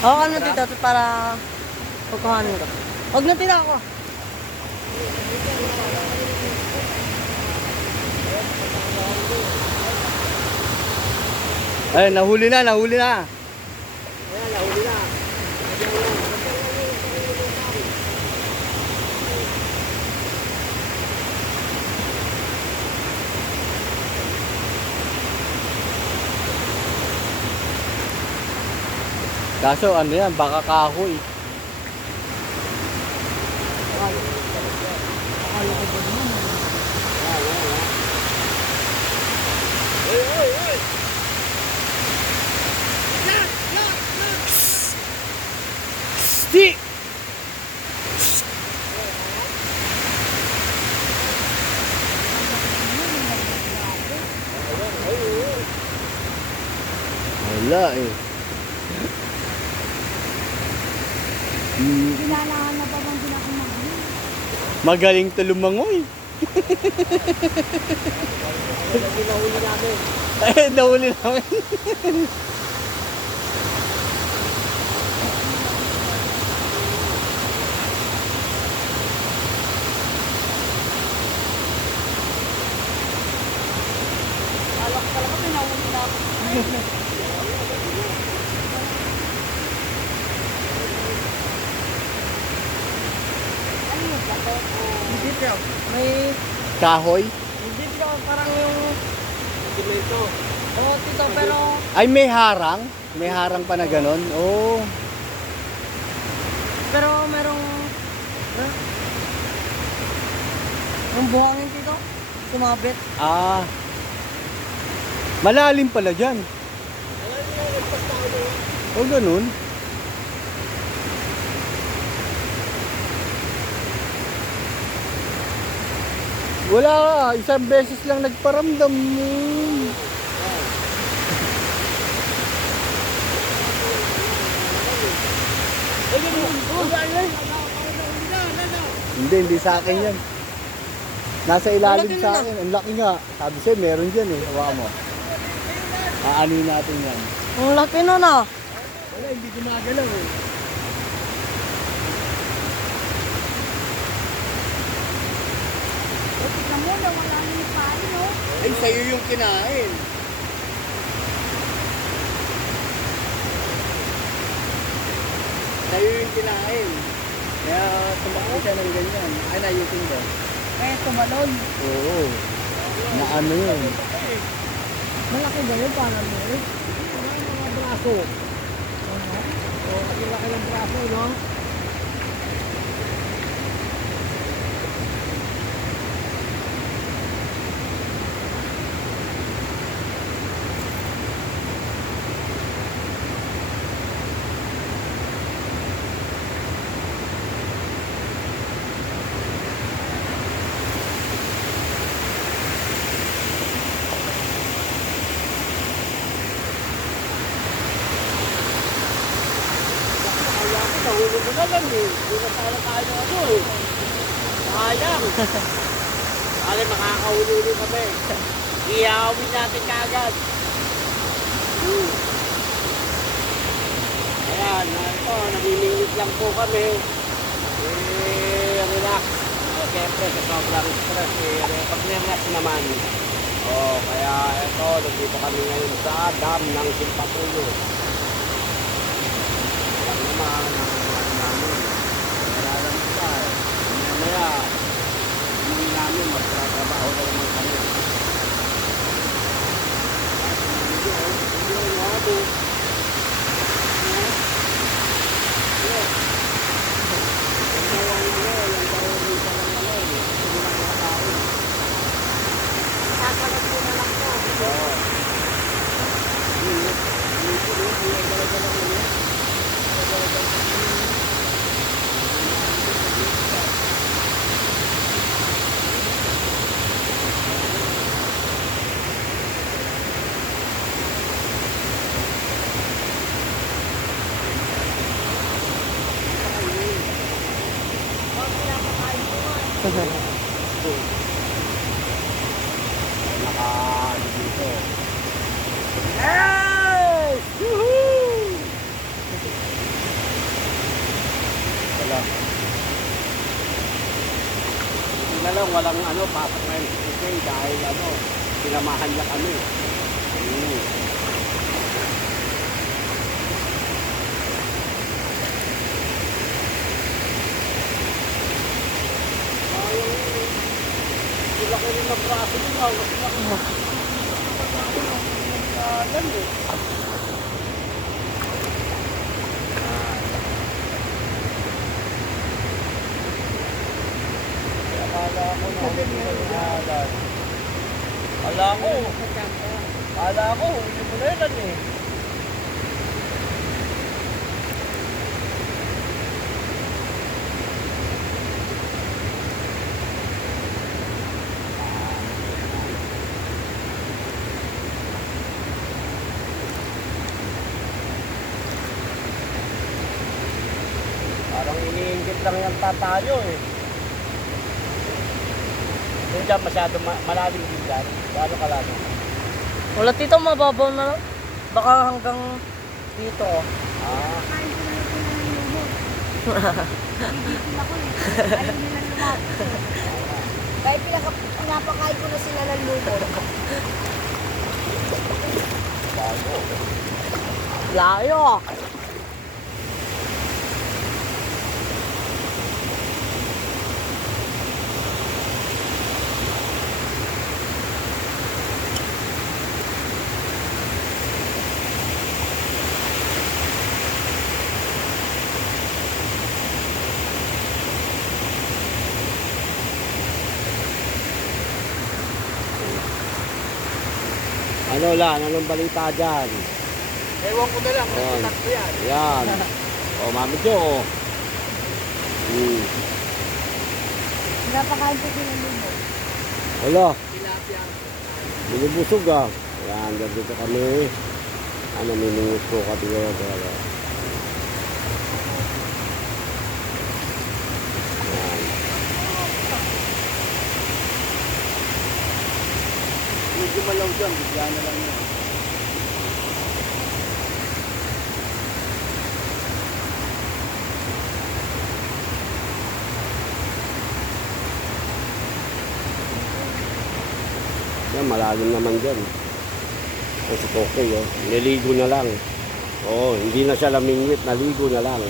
Oo, ano dito para kukuhanin ko. Huwag na tira ako. Ay, nahuli na, nahuli na. Ayan, nahuli na. Kaso ano yan, baka kahoy. Akala ko ba naman? Uy, uy, uy! Stick! Wala eh. Kailangan na pa bang ginagawa? Magaling to lumangoy. Nahuli namin. Ay, nahuli namin. Alak talaga pinahuli na ako. Ano yung bato? Hindi bro. May... Kahoy? Hindi bro, parang yung... Simento. Oo, tito, pero... Ay, may harang? May harang pa na ganon? Oh. Pero merong... Huh? Yung buhangin tito, sumabit. Ah. Malalim pala dyan. Alam niyo, nagpastao na yun. O ganun. Wala, isang beses lang nagparamdam. Hindi sa akin yan. Nasa ilalim sa akin. Ang laki nga. Sabi sa'yo, meron dyan eh. Hawakan mo. Aanin natin yan. Ang laki nun ah. Wala, hindi gumagalaw eh. Tignan mo, nawala na yung pari, no? Ay, sa'yo yung kinain. Sa'yo yung kinain. Kaya tumakbo siya ng ganyan. Ay, nayusin ko. Kaya tumalon. Oo. Na ano yun? Malaki ba yun? Parang mo eh. Mga braso. Oo, kasi laki ng braso, no? Nahulog ko na lang eh. Hindi na tayo ano eh. Sayang. Kali makakahuli kami. Iyawin natin kaagad. Ayan, ito, namimingit lang po kami. Relax. Siyempre, sa sobrang stress, pag-relax naman. Kaya ito, nandito kami ngayon sa dam ng Simpatulo. Alam naman, ang namin. Wala lang pa eh. Mamaya, hindi namin magtratrabaho na naman kami. Sasalat ko na lang to. Dito. Yes! Woohoo! Wala. Hindi na lang, walang ano, pasok na yung CK dahil ano, sinamahan niya kami. Sila kayo rin magpraso nyo, mas laki na. Alam eh. Akala ko na hindi mo nangyayari. Akala ko, hindi mo na yan eh. Parang iniinggit lang yung tatayo eh. Yung dyan masyado malalim din dyan. Paano kalalim? Wala dito, mababaw na lang. Baka hanggang dito, oh. Ah, Kain ko na lang sila ng lumot. Hindi ako eh. Ayaw nila lumapit. Kahit pinapakain ko na sila ng lumot. bago. Layo. Ano lang, anong balita dyan? Ewan ko na lang, Ayan. nagtatlo yan. Yan. O, Mami Jo. Pinapakain ko sila ng lumot. Wala. Tilapia. Binubusog ah. Yan, dito kami. Ano, minungus ko kami ngayon. Yan. Medyo malaw dyan, bigla na lang yan. Yan, malalim naman dyan. O si Kokoy, oh. Niligo na lang. Oo, hindi na siya lamingwit, naligo na lang.